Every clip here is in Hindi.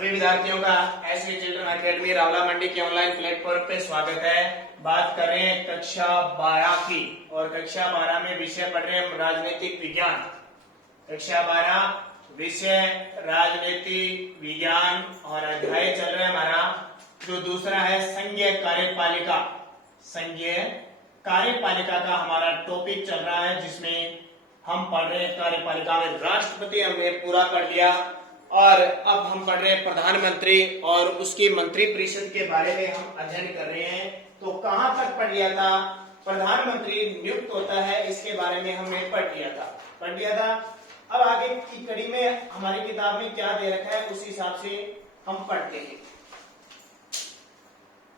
सभी विद्यार्थियों का एसवी चिल्ड्रन अकेडमी रावला मंडी के ऑनलाइन प्लेटफॉर्म पे स्वागत है। बात कर रहे हैं कक्षा 12 की और कक्षा 12 में विषय पढ़ रहे हैं राजनीतिक विज्ञान। कक्षा 12 विषय राजनीतिक विज्ञान और अध्याय चल रहा है हमारा जो दूसरा है संघीय कार्यपालिका। संघीय कार्यपालिका का हमारा टॉपिक चल रहा है जिसमें हम पढ़ रहे हैं कार्यपालिका में राष्ट्रपति हमने पूरा पढ़ लिया और अब हम पढ़ रहे हैं प्रधानमंत्री और उसकी मंत्री परिषद के बारे में हम अध्ययन कर रहे हैं। तो कहां तक पढ़ लिया था? प्रधानमंत्री नियुक्त होता है, इसके बारे में हमने पढ़ लिया था। अब आगे की कड़ी में हमारी किताब में क्या दे रखा है उस हिसाब से हम पढ़ते हैं।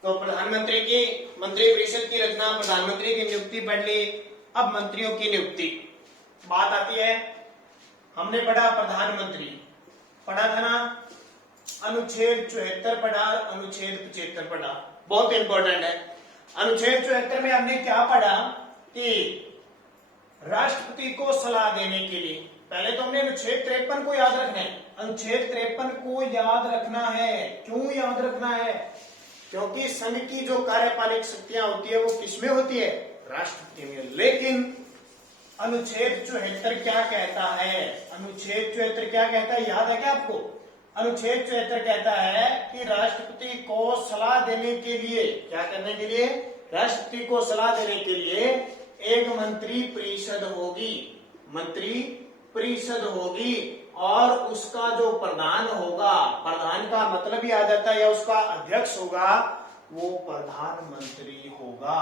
तो प्रधानमंत्री की मंत्री परिषद की रचना, प्रधानमंत्री की नियुक्ति पढ़ ली। अब मंत्रियों की नियुक्ति बात आती है। हमने पढ़ा प्रधानमंत्री पढ़ा था ना, अनुच्छेद 74 पढ़ा, अनुच्छेद 75 पढ़ा, बहुत इंपॉर्टेंट है। अनुच्छेद 74 में हमने क्या पढ़ा कि राष्ट्रपति को सलाह देने के लिए पहले तो हमने अनुच्छेद 53 को याद रखना है। अनुच्छेद 53 को याद रखना है। क्यों याद रखना है? क्योंकि संघ की जो कार्यपालिक शक्तियां होती है वो किसमें होती है? राष्ट्रपति में। लेकिन अनुच्छेद 74 क्या कहता है? अनुच्छेद 74 क्या कहता है? याद है क्या आपको? अनुच्छेद 74 कहता है कि राष्ट्रपति को सलाह देने के लिए, क्या करने के लिए? राष्ट्रपति को सलाह देने के लिए एक मंत्री परिषद होगी, मंत्री परिषद होगी और उसका जो प्रधान होगा, प्रधान का मतलब ही आ जाता है या उसका अध्यक्ष होगा, वो प्रधानमंत्री होगा।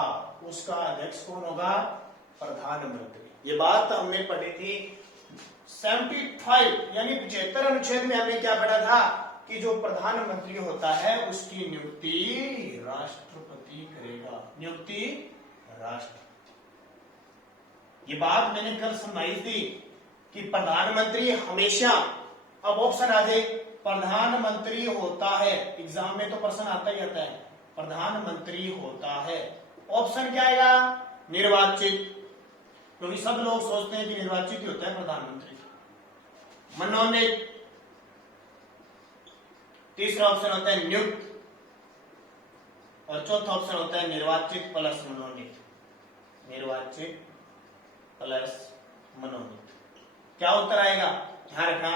उसका अध्यक्ष कौन होगा? प्रधानमंत्री। ये बात हमने पढ़ी थी 75 यानी 75 अनुच्छेद में हमने क्या पढ़ा था कि जो प्रधानमंत्री होता है उसकी नियुक्ति राष्ट्रपति करेगा। नियुक्ति राष्ट्रपति। ये बात मैंने कल सुनाई थी कि प्रधानमंत्री हमेशा, अब ऑप्शन आ जाए, प्रधानमंत्री होता है। एग्जाम में तो प्रश्न आता ही आता है, प्रधानमंत्री होता है। ऑप्शन क्या आएगा? निर्वाचित, क्योंकि सब लोग सोचते हैं कि निर्वाचित ही होता है प्रधानमंत्री। मनोनीत, तीसरा ऑप्शन होता है नियुक्त और चौथा ऑप्शन होता है निर्वाचित प्लस मनोनीत। निर्वाचित प्लस मनोनीत। क्या उत्तर आएगा? ध्यान रखना,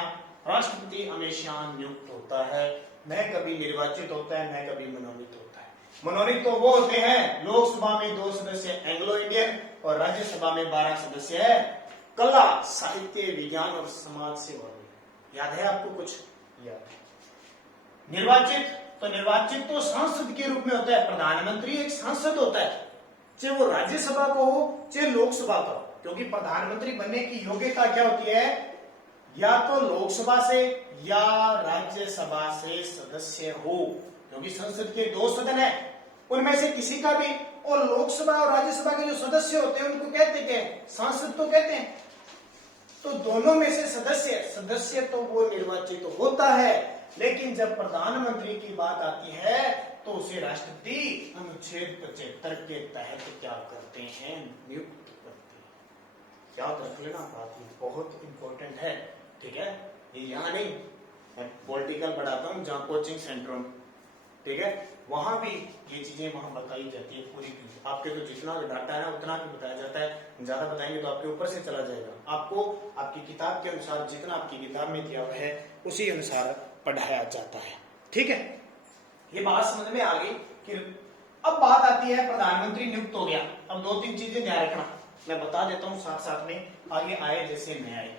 राष्ट्रपति हमेशा नियुक्त होता है, न कभी निर्वाचित होता है न कभी मनोनीत होता है। मनोनीत तो वो होते हैं, लोकसभा में 2 सदस्य एंग्लो इंडियन और राज्यसभा में 12 सदस्य है। कला, साहित्य, विज्ञान और समाज सेवा में। याद है आपको कुछ? याद है। निर्वाचित तो सांसद के रूप में होता है। प्रधानमंत्री एक सांसद होता है, चाहे वो राज्यसभा को हो चाहे लोकसभा का हो, क्योंकि प्रधानमंत्री बनने की योग्यता क्या होती है? या तो लोकसभा से या राज्यसभा से सदस्य हो, क्योंकि संसद के 2 सदन है, उनमें से किसी का भी। और लोकसभा और राज्यसभा के जो सदस्य होते हैं उनको कहते हैं सांसद, तो कहते हैं। तो दोनों में से सदस्य तो वो निर्वाचित तो होता है, लेकिन जब प्रधानमंत्री की बात आती है तो उसे राष्ट्रपति अनुच्छेद 75 के तहत क्या करते हैं? नियुक्त करते हैं। याद रख लेना, बात बहुत इंपॉर्टेंट है, ठीक है? ये यहाँ नहीं, मैं पॉलिटिकल पढ़ाता हूँ जहाँ कोचिंग सेंटरों में, ठीक है, वहां भी ये चीजें वहां बताई जाती है पूरी की। आपके तो जितना डाटा है उतना भी बताया जाता है, ज्यादा बताएंगे तो आपके ऊपर से चला जाएगा। आपको आपकी किताब के अनुसार जितना आपकी किताब में दिया हुआ है उसी अनुसार पढ़ाया जाता है, ठीक है? ये बात समझ में आ गई कि अब बात आती है प्रधानमंत्री नियुक्त हो गया। अब 2-3 चीजें ध्यान रखना, मैं बता देता हूँ साथ साथ में, आगे आए जैसे मैं आए।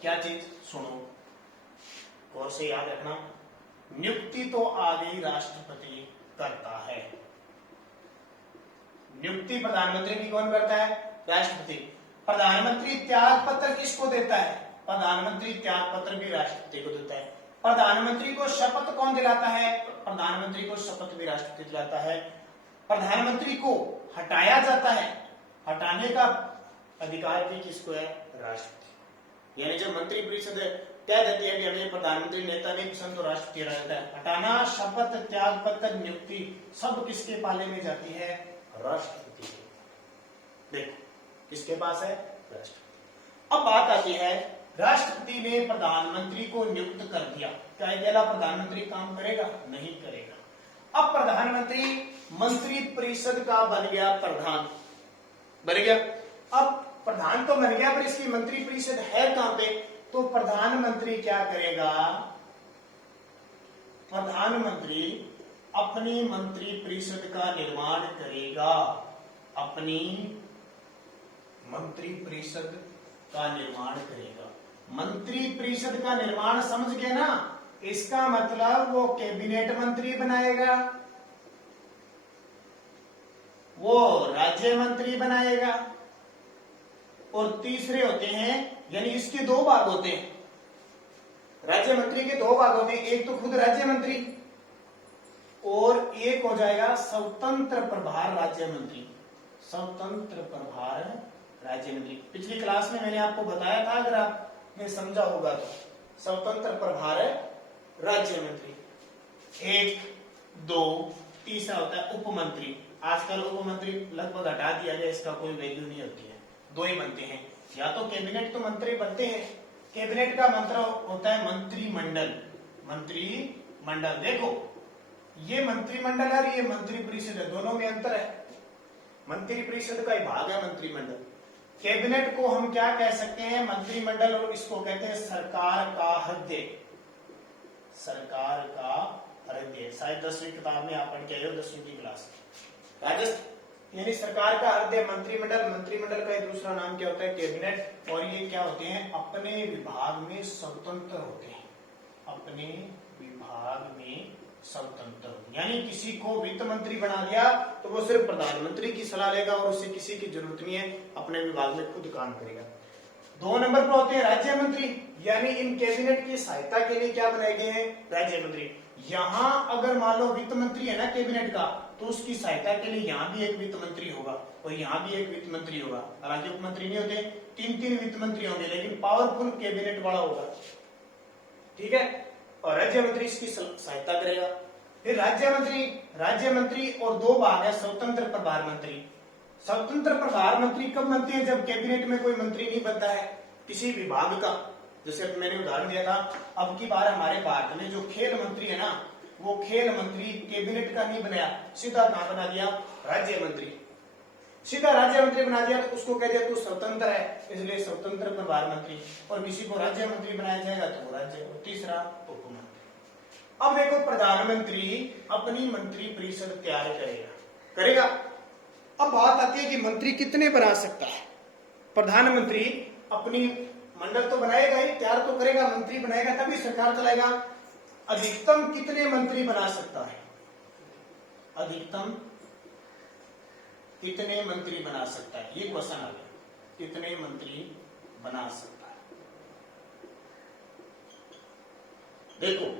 क्या चीज? सुनो और से याद रखना। नियुक्ति तो आगे राष्ट्रपति करता है। नियुक्ति प्रधानमंत्री की कौन करता है? राष्ट्रपति। प्रधानमंत्री त्याग पत्र किसको देता है? प्रधानमंत्री त्याग पत्र भी राष्ट्रपति को देता है। प्रधानमंत्री को शपथ कौन दिलाता है? प्रधानमंत्री को शपथ भी राष्ट्रपति दिलाता है। प्रधानमंत्री को हटाया जाता है, हटाने का अधिकार भी किसको है? राष्ट्रपति। यानी जब मंत्री परिषद कह देती है कि हमें प्रधानमंत्री नेता नहीं पसंद तो राष्ट्रपति रहता है। हटाना, शपथ, त्याग पत्र, नियुक्ति सब किसके पाले में जाती है? राष्ट्रपति के। देखो किसके पास है? राष्ट्रपति। अब बात आती है राष्ट्रपति ने प्रधानमंत्री को नियुक्त कर दिया, क्या अकेला प्रधानमंत्री काम करेगा? नहीं करेगा। अब प्रधानमंत्री मंत्री परिषद का बन गया प्रधान, बन गया। अब प्रधान तो बन गया, पर इसकी मंत्री परिषद है कहां पे? तो प्रधानमंत्री क्या करेगा? प्रधानमंत्री अपनी मंत्री परिषद का निर्माण करेगा, अपनी मंत्री परिषद का निर्माण करेगा। मंत्री परिषद का निर्माण समझ गए ना? इसका मतलब वो कैबिनेट मंत्री बनाएगा, वो राज्य मंत्री बनाएगा, और तीसरे होते हैं, यानी इसके दो भाग होते हैं, राज्य मंत्री के दो भाग होते हैं, एक तो खुद राज्य मंत्री और एक हो जाएगा स्वतंत्र प्रभार राज्य मंत्री, स्वतंत्र प्रभार राज्य मंत्री। पिछली क्लास में मैंने आपको बताया था, अगर आपने समझा होगा तो, स्वतंत्र प्रभार राज्य मंत्री। एक, दो, तीसरा होता है उप मंत्री। आजकल उप मंत्री लगभग हटा दिया गया, इसका कोई वैल्यू नहीं होती है, दो ही बनते हैं, या तो कैबिनेट तो मंत्री बनते हैं, कैबिनेट का मतलब होता है मंत्रिमंडल, मंत्रिमंडल। देखो ये मंत्रिमंडल है और ये मंत्री परिषद है, दोनों में अंतर है। मंत्री परिषद का ही भाग है मंत्रिमंडल। कैबिनेट को हम क्या कह सकते हैं? मंत्रिमंडल, और इसको कहते हैं सरकार का हृदय, सरकार का हृदय। शायद 10वीं किताब में आप पढ़ के आए हो, 10वीं की क्लास। राजस्थान यानी सरकार का हृदय मंत्रिमंडल। मंत्रिमंडल का एक दूसरा नाम क्या होता है? कैबिनेट। और ये क्या होते हैं? अपने विभाग में स्वतंत्र होते हैं, अपने विभाग में स्वतंत्र। यानी किसी को वित्त मंत्री बना दिया तो वो सिर्फ प्रधानमंत्री की सलाह लेगा और उससे किसी की जरूरत नहीं है, अपने विभाग में खुद काम करेगा। 2 नंबर पर होते हैं राज्य मंत्री, यानी इन कैबिनेट की सहायता के लिए क्या बनाए गए हैं? राज्य मंत्री। यहाँ अगर मान लो वित्त मंत्री है ना कैबिनेट का, तो उसकी सहायता के लिए यहाँ भी एक वित्त मंत्री होगा और यहाँ भी एक वित्त मंत्री होगा। हालांकि उप मंत्री नहीं होते, 3 वित्त मंत्री होंगे, लेकिन पावरफुल कैबिनेट वाला होगा, ठीक है। और राज्य मंत्री इसकी सहायता करेगा। फिर राज्य मंत्री और 2 भाग है, स्वतंत्र प्रभार मंत्री। स्वतंत्र प्रभार मंत्री कब बनते हैं? जब कैबिनेट में कोई मंत्री नहीं बनता है किसी विभाग का। जैसे मैंने उदाहरण दिया था, अब की बार हमारे भारत में जो खेल मंत्री है ना, वो खेल मंत्री कैबिनेट का नहीं बनाया, सीधा कहां बना दिया? राज्य मंत्री। सीधा राज्य मंत्री बना दिया तो उसको कह दिया तू स्वतंत्र है, इसलिए स्वतंत्र प्रभार मंत्री। और किसी को राज्य मंत्री बनाया जाएगा तो राज्य। और तीसरा उप मंत्री। अब देखो प्रधानमंत्री अपनी मंत्री परिषद तैयार करेगा। अब बात आती है कि मंत्री कितने बना सकता है? प्रधानमंत्री अपनी मंडल तो बनाएगा ही, तैयार तो करेगा, मंत्री बनाएगा तभी सरकार चलाएगा। अधिकतम कितने मंत्री बना सकता है? अधिकतम कितने मंत्री बना सकता है? ये क्वेश्चन आ गया, कितने मंत्री बना सकता है? देखो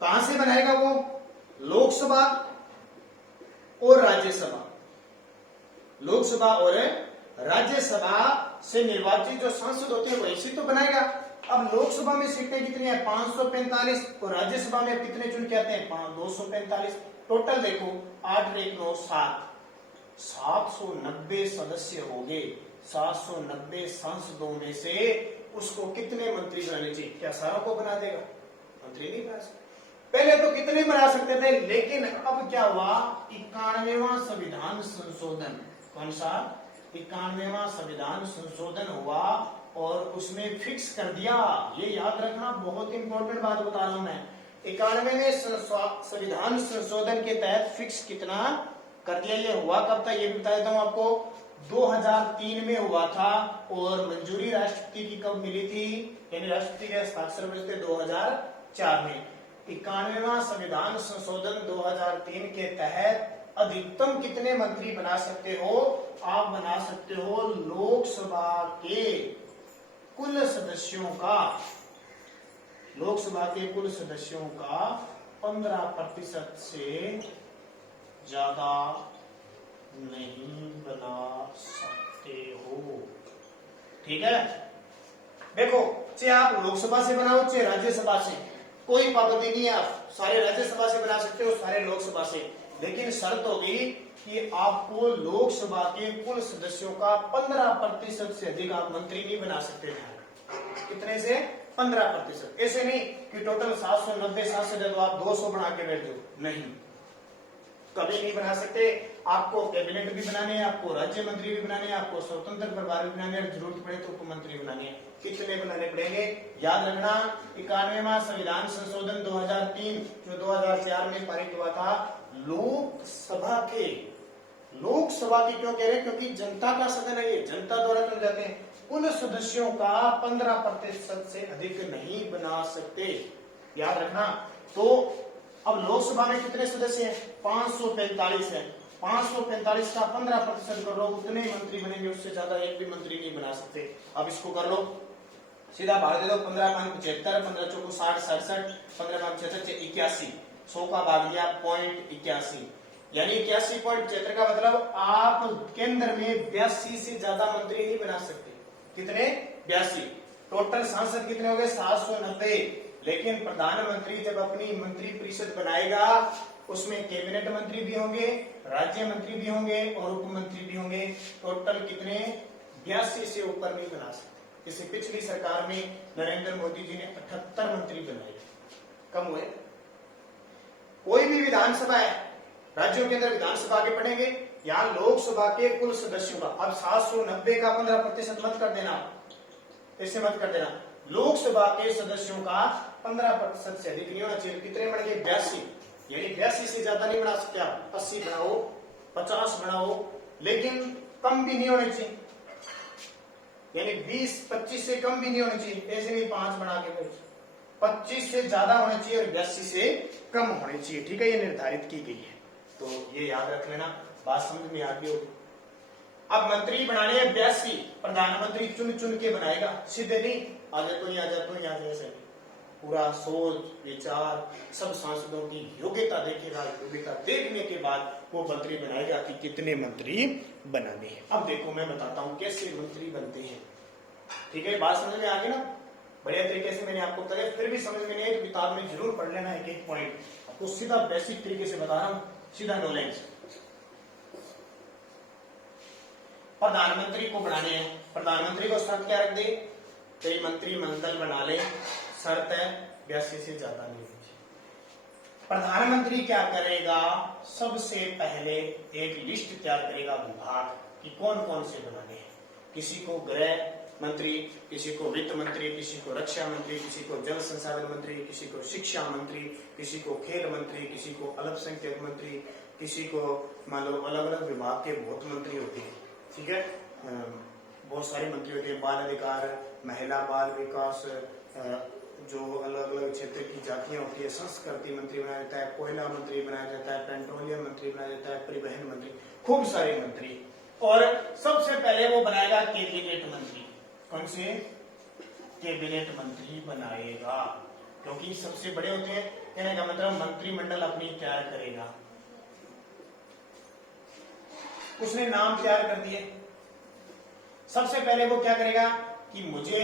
कहां से बनाएगा वो? लोकसभा और राज्यसभा, लोकसभा और राज्यसभा से निर्वाचित जो सांसद होते हैं वैसे तो बनाएगा। अब लोकसभा में सीटें कितनी है? 545, और राज्यसभा में कितने चुन के आते हैं? 245। टोटल देखो 8 1 9 7, 790 सदस्य हो गए। 790 सांसदों में से उसको कितने मंत्री बनाने चाहिए? क्या सारों को बना देगा? मंत्री नहीं बना सकता। पहले तो कितने बना सकते थे, लेकिन अब क्या हुआ? 91वां संविधान संशोधन। कौन सा? 91वां संविधान संशोधन हुआ और उसमें फिक्स कर दिया। ये याद रखना, बहुत इंपॉर्टेंट बात बता रहा हूं मैं। 91वें संविधान संशोधन के तहत फिक्स कितना कर दिया? ये हुआ कब था ये बता देता हूं आपको। 2003 में हुआ था और मंजूरी राष्ट्रपति की कब मिली थी? यानी राष्ट्रपति के हस्ताक्षर मिले थे 2004 में। 91वां संविधान संशोधन 2003 के तहत अधिकतम कितने मंत्री बना सकते हो? आप बना सकते हो लोकसभा के कुल सदस्यों का, लोकसभा के कुल सदस्यों का 15% से ज्यादा नहीं बना सकते हो, ठीक है। देखो चाहे आप लोकसभा से बनाओ चाहे राज्यसभा से, कोई पाबंदी नहीं है। आप सारे राज्यसभा से बना सकते हो, सारे लोकसभा से, लेकिन शर्त होगी कि आपको लोकसभा के कुल सदस्यों का 15% से अधिक आप मंत्री नहीं बना सकते थे। कितने से 15%। ऐसे नहीं कि टोटल 790 700 है तो आप 200 बना के बैठ जाओ, नहीं, कभी नहीं बना सकते। आपको कैबिनेट भी बनाने हैं, आपको राज्य मंत्री भी बनाने हैं, आपको स्वतंत्र प्रभार भी बनाने हैं, जरूरत पड़े तो उप मंत्री बनाने हैं। कितने बनाने पड़ेंगे याद रखना। 91वां संविधान संशोधन 2003 जो 2004 में पारित हुआ था, लोकसभा की क्यों कह रहे हैं, क्योंकि जनता का सदन है, ये जनता द्वारा चुने जाते हैं। उन सदस्यों का 15% से अधिक नहीं बना सकते, याद रखना। तो अब लोकसभा में कितने सदस्य हैं, 545 है, 545 का 15% कर लो, उतने मंत्री बनेंगे, उससे ज्यादा एक भी मंत्री नहीं बना सकते। अब इसको कर लो, सीधा भाग दे दो, 15 5 75, 15 चौको 60 67, 15 5 76 81, 100 का भाग लिया 0.81, यानी 81.76 का मतलब आप केंद्र में 82 से ज्यादा मंत्री नहीं बना सकते। कितने, 82। टोटल सांसद कितने हो गए, 790। लेकिन प्रधानमंत्री जब अपनी मंत्री परिषद बनाएगा, उसमें कैबिनेट मंत्री भी होंगे, राज्य मंत्री भी होंगे और उप मंत्री भी होंगे। टोटल कितने, 82 से ऊपर नहीं बना सकते। जैसे पिछली सरकार में नरेंद्र मोदी जी ने 78 मंत्री बनाए, कम हुए। कोई भी विधानसभा है, राज्यों के अंदर विधानसभा आगे पढ़ेंगे, यहाँ लोकसभा के कुल सदस्यों का, अब 790 का 15% मत कर देना, ऐसे मत कर देना। लोकसभा के सदस्यों का 15% से अधिक नहीं होना चाहिए। कितने बढ़ेंगे, 82, यानी 82 से ज्यादा नहीं बना सकते आप। 80 बनाओ, 50 बनाओ, लेकिन कम भी नहीं होने चाहिए, यानी 20-25 से कम भी नहीं होने चाहिए। ऐसे नहीं 5 बना के, 25 से ज्यादा होने चाहिए और 82 से कम होने चाहिए। ठीक है, ये निर्धारित की गई है, तो ये याद रख लेना, बात समझ में आ गई होगी। अब मंत्री बनाने 82, प्रधानमंत्री चुन चुन के बनाएगा, सीधे नहीं आ जाए तो यहाँ, आ जाए तो यहाँ, जैसे पूरा सोच विचार सब सांसदों की योग्यता देखेगा, योग्यता देखने के बाद वो मंत्री बनाएगा कि कितने मंत्री बनाने हैं। अब देखो मैं बताता हूँ कैसे मंत्री बनते हैं। ठीक है, बात समझ में आ गई ना, बढ़िया तरीके से मैंने आपको बताया। फिर भी समझ में नहीं है, किताब में जरूर पढ़ लेना एक एक पॉइंट, आपको सीधा बेसिक तरीके से बता रहा हूँ, सीधा नॉलेज। प्रधानमंत्री को बनाने हैं, प्रधानमंत्री को शर्त क्या रख दे, कई मंत्रिमंडल बना ले, शर्त है 82 से ज्यादा नहीं होगी। प्रधानमंत्री क्या करेगा, सबसे पहले एक लिस्ट तैयार करेगा विभाग कि कौन कौन से बनाने हैं। किसी को गृह मंत्री, किसी को वित्त मंत्री, किसी को रक्षा मंत्री, किसी को जल संसाधन मंत्री, किसी को शिक्षा मंत्री, किसी को खेल मंत्री, किसी को अल्पसंख्यक मंत्री, किसी को मान लो अलग अलग विभाग के बहुत मंत्री होते हैं। ठीक है, बहुत सारे मंत्री होते हैं, बाल अधिकार, महिला बाल विकास, जो अलग अलग क्षेत्र की जातियां होती है, संस्कृति मंत्री बनाया जाता है, कोयला मंत्री बनाया जाता है, पेट्रोलियम मंत्री बनाया जाता है, परिवहन मंत्री, खूब सारे मंत्री। और सबसे पहले वो बनाएगा कैबिनेट मंत्री। कौन से, कैबिनेट मंत्री बनाएगा, क्योंकि सबसे बड़े होते हैं। कहने का मतलब मंत्रिमंडल अपनी तैयार करेगा, उसने नाम तैयार कर दिए। सबसे पहले वो क्या करेगा कि मुझे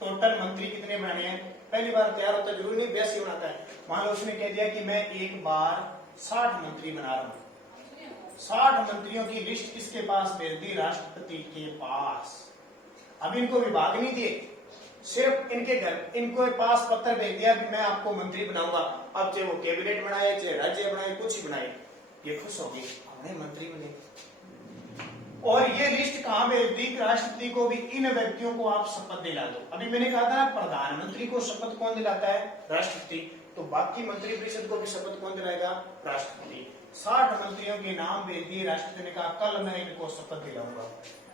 टोटल मंत्री कितने बनाने हैं, पहली बार तैयार होता है, जरूरी नहीं 82 बनाता है। मान लो उसने कह दिया कि मैं एक बार 60 मंत्री बना रहा हूं, 60 मंत्रियों की लिस्ट किसके पास भेज दी, राष्ट्रपति के पास। अब इनको विभाग नहीं दिए, सिर्फ इनके घर, इनको पास पत्र भेज दिया कि मैं आपको मंत्री बनाऊंगा। अब चाहे वो कैबिनेट बनाए, चाहे राज्य बनाए, कुछ ही बनाए, ये खुश हो गए, हमने मंत्री बने। और ये लिस्ट कहां भेज दी, राष्ट्रपति को भी, इन व्यक्तियों को आप शपथ दिला दो। अभी मैंने कहा था प्रधानमंत्री को शपथ कौन दिलाता है, राष्ट्रपति, तो बाकी मंत्री परिषद को भी शपथ कौन दिलाएगा, राष्ट्रपति। 60 मंत्रियों के नाम भेज दिए, राष्ट्रपति ने कहा कल मैं इनको शपथ दिलाऊंगा।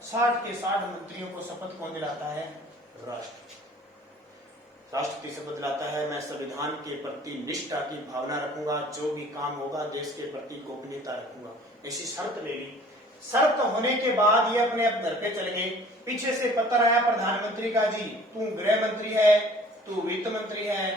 60 के 60 मंत्रियों को शपथ कौन दिलाता है, राष्ट्रपति शपथ दिलाता है, मैं संविधान के प्रति निष्ठा की भावना रखूंगा, जो भी काम होगा देश के प्रति गोपनीयता रखूंगा, ऐसी शर्त ले ली। शर्त होने के बाद ये अपने घर पे चले गए। पीछे से पत्र आया प्रधानमंत्री का, जी तू गृह मंत्री है, तू वित्त मंत्री है,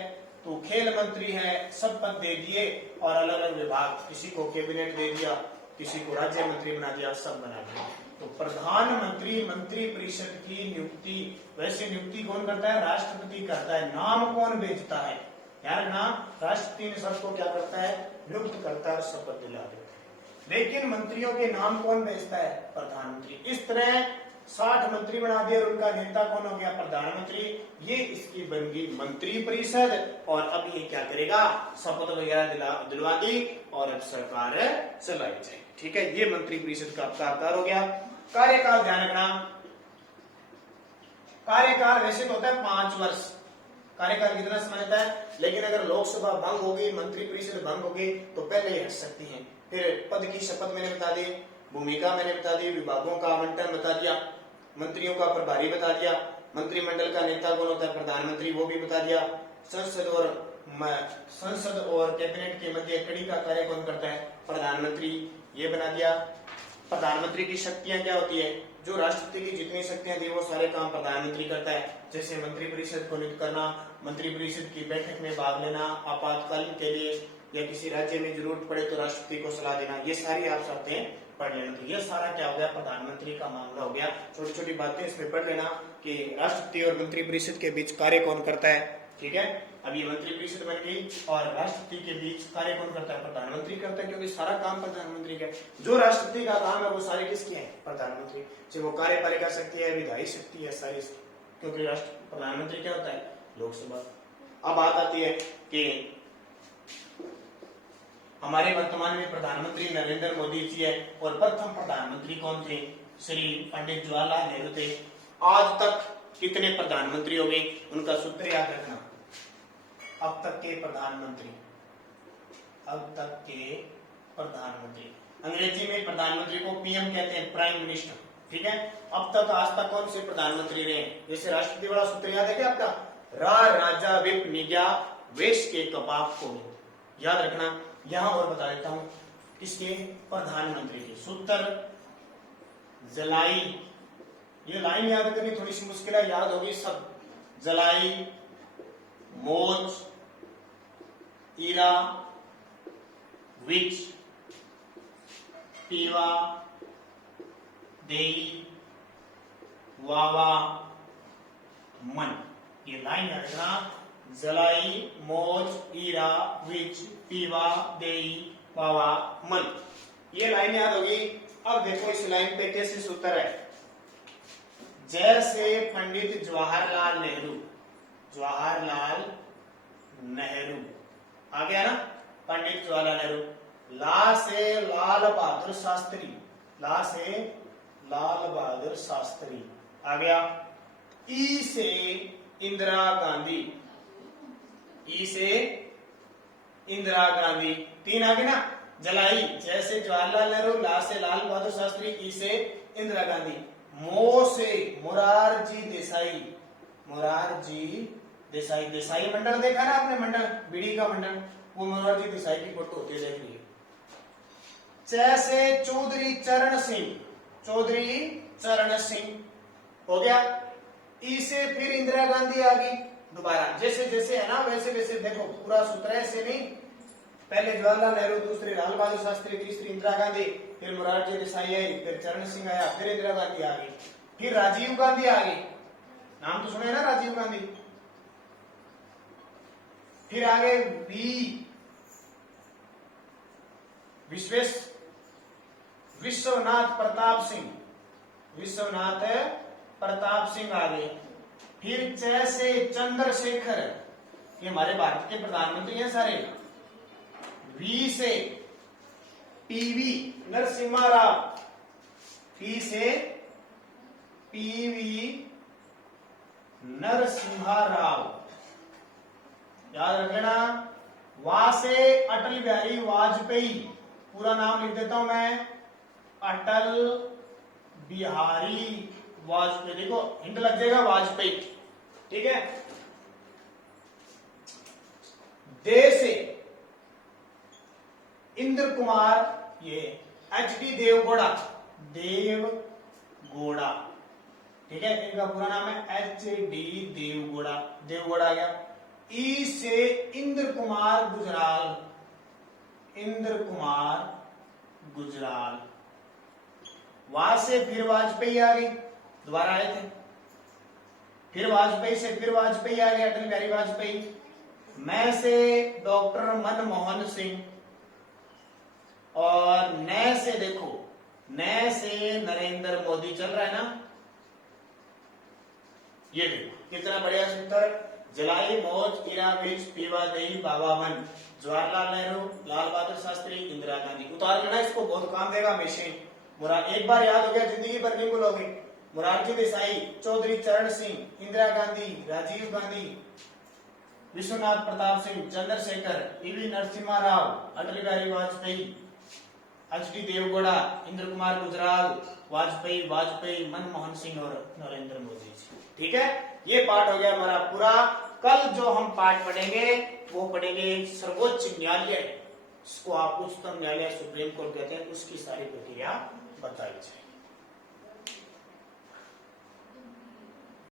तू खेल मंत्री है, सब पद दे दिए और अलग अलग विभाग, किसी को कैबिनेट दे दिया, किसी को राज्य मंत्री बना दिया, सब बना दिया। तो प्रधानमंत्री मंत्री परिषद की नियुक्ति, वैसे नियुक्ति कौन करता है, राष्ट्रपति करता है। नाम कौन भेजता है, यार नाम राष्ट्रपति ने सबको क्या करता है, नियुक्त करता है, शपथ दिला देता है। लेकिन मंत्रियों के नाम कौन भेजता है, प्रधानमंत्री। इस तरह 60 मंत्री बना दिए और उनका नेता कौन हो गया? प्रधानमंत्री। ये इसकी बन गई मंत्री परिषद। और अब ये क्या करेगा? शपथ वगैरह दिलवा दी और अब सरकार चलाई जाएगी। ठीक है, ये मंत्री परिषद का आपका आकार हो गया। कार्यकाल ध्यान रखना, कार्यकाल वैसे तो होता है 5 वर्ष। कार्यकाल कितना समय रहता है? लेकिन अगर लोकसभा भंग होगी, मंत्री परिषद भंग होगी तो पहले ही हट सकती है। फिर पद की शपथ मैंने बता दी, भूमिका मैंने बता दी, विभागों का आवंटन बता दिया, मंत्रियों का प्रभारी बता दिया, मंत्रिमंडल का नेता कौन होता है? प्रधानमंत्री, वो भी बता दिया। संसद और कैबिनेट के मध्य कड़ी का कार्य कौन करता है? प्रधानमंत्री, ये बना दिया। प्रधानमंत्री की शक्तियां क्या होती है? जो राष्ट्रपति की जितनी शक्तियां थी वो सारे काम प्रधानमंत्री करता है। जैसे मंत्री परिषद को नियुक्त करना, मंत्री परिषद की बैठक में भाग लेना, आपातकालीन के लिए या किसी राज्य में जरूरत पड़े तो राष्ट्रपति को सलाह देना, ये सारी आप सकते हैं पढ़ लेना। तो ये सारा क्या हो गया? प्रधानमंत्री का मामला हो गया। छोटी छोटी बातें इसमें पढ़ लेना कि राष्ट्रपति और मंत्री परिषद के बीच कार्य कौन करता है। ठीक है, अब ये मंत्री परिषद बन गई और राष्ट्रपति के बीच कार्य कौन करता है? प्रधानमंत्री करता है, क्योंकि सारा काम प्रधानमंत्री का। जो राष्ट्रपति का काम है वो सारे किसके हैं? प्रधानमंत्री। चाहे वो कार्यपालिका शक्ति है, विधायी शक्ति है, सारी, क्योंकि प्रधानमंत्री क्या होता है? लोकसभा। अब बात आती है कि हमारे वर्तमान में प्रधानमंत्री नरेंद्र मोदी जी है और प्रथम प्रधानमंत्री कौन थे? श्री पंडित जवाहरलाल नेहरू थे। आज तक कितने प्रधानमंत्री हो गए? उनका सूत्र याद रखना। अब तक के प्रधानमंत्री, अब तक के प्रधानमंत्री, अंग्रेजी में प्रधानमंत्री को पीएम कहते हैं, प्राइम मिनिस्टर। ठीक है, अब तक आज तक कौन से प्रधानमंत्री रहे? जैसे राष्ट्रपति वाला सूत्र याद है क्या आपका? राजा विप निज्ञा वेश के कपाप को, याद रखना। यहां और बता देता हूं इसके प्रधानमंत्री के सूत्र। जलाई, ये लाइन याद करनी थोड़ी सी मुश्किल है, याद होगी सब। जलाई, मोज, ईरा, विच, पीवा, देई, वावा, मन। ये लाइन याद रखना। जलाई, मोज, ईरा, विच, पीवा, देई, वावा, मन। ये लाइन याद होगी। अब देखो इस लाइन पे कैसे सूत्र है। जैसे पंडित जवाहरलाल नेहरू, जवाहरलाल नेहरू आ गया ना, पंडित जवाहरलाल नेहरू। ला से लाल बहादुर शास्त्री, ला से लाल बहादुर शास्त्री आ गया। ई से इंदिरा गांधी, ई से इंदिरा गांधी, 3 आ गए ना। जलाई, जैसे जवाहरलाल नेहरू, ला से लाल बहादुर शास्त्री, ई से इंदिरा गांधी। मो से मोरारजी देसाई, मोरारजी देसाई। देसाई मंडल देखा ना आपने? मंडल, बीड़ी का मंडल, वो मोरारजी देसाई की फोटो होती है, देख लीजिए। च से चौधरी चरण सिंह, चौधरी चरण सिंह हो गया। ई से फिर इंदिरा गांधी आ गई दोबारा। जैसे जैसे है ना वैसे वैसे देखो, पूरा सूत्र ऐसे नहीं। पहले जवाहरलाल नेहरू, दूसरी लाल बहादुर शास्त्री, तीसरी इंदिरा गांधी, फिर मोरारजी देसाई आई, फिर चरण सिंह आया, फिर इंदिरा गांधी आ गई, फिर राजीव गांधी आ गई। नाम तो सुने ना राजीव गांधी। फिर आगे विश्वनाथ प्रताप सिंह, विश्वनाथ प्रताप सिंह आ गए। फिर च से चंद्रशेखर, ये हमारे भारत के प्रधानमंत्री हैं सारे। वी से पीवी नरसिम्हा राव, पी से पीवी नरसिम्हा राव, याद रख लेना। वा से अटल बिहारी वाजपेयी, पूरा नाम लिख देता हूं मैं, अटल बिहारी वाजपेयी। देखो हिंट लग जाएगा, वाजपेयी। ठीक है। दे से इंद्र कुमार, ये एच.डी. देवगौड़ा, देवगौड़ा। ठीक है, इनका पूरा नाम है एच.डी. देवगौड़ा, देवगौड़ा आ गया। ई से इंद्र कुमार गुजराल, इंद्र कुमार गुजराल। वहां से फिर वाजपेयी आ गई, दोबारा आए थे। फिर वाजपेयी से फिर वाजपेयी आ गए, अटल बिहारी वाजपेयी। मैं से डॉक्टर मनमोहन सिंह, और न से देखो, न से नरेंद्र मोदी चल रहा है ना, ये देखो कितना बढ़िया सूत्र, जलाई मौज इरा बीज पीवा दही बाबा मन, जवाहरलाल नेहरू, लाल बहादुर शास्त्री, इंदिरा गांधी। उतार लेना इसको, बहुत काम देगा हमेशा। एक बार याद हो गया जिंदगी भर नहीं भूलोगे। मोरारजी देसाई, चौधरी चरण सिंह, इंदिरा गांधी, राजीव गांधी, विश्वनाथ प्रताप सिंह, चंद्रशेखर, पीवी नरसिम्हा राव, अटल बिहारी वाजपेयी, एच.डी. देवगौड़ा, इंद्र कुमार गुजराल, वाजपेयी, मनमोहन सिंह और नरेंद्र मोदी जी। ठीक है, ये पार्ट हो गया हमारा पूरा। कल जो हम पार्ट पढ़ेंगे वो पढ़ेंगे सर्वोच्च न्यायालय, इसको आप उच्चतम न्यायालय सुप्रीम कोर्ट कहते हैं, उसकी सारी प्रक्रिया बताई जाए।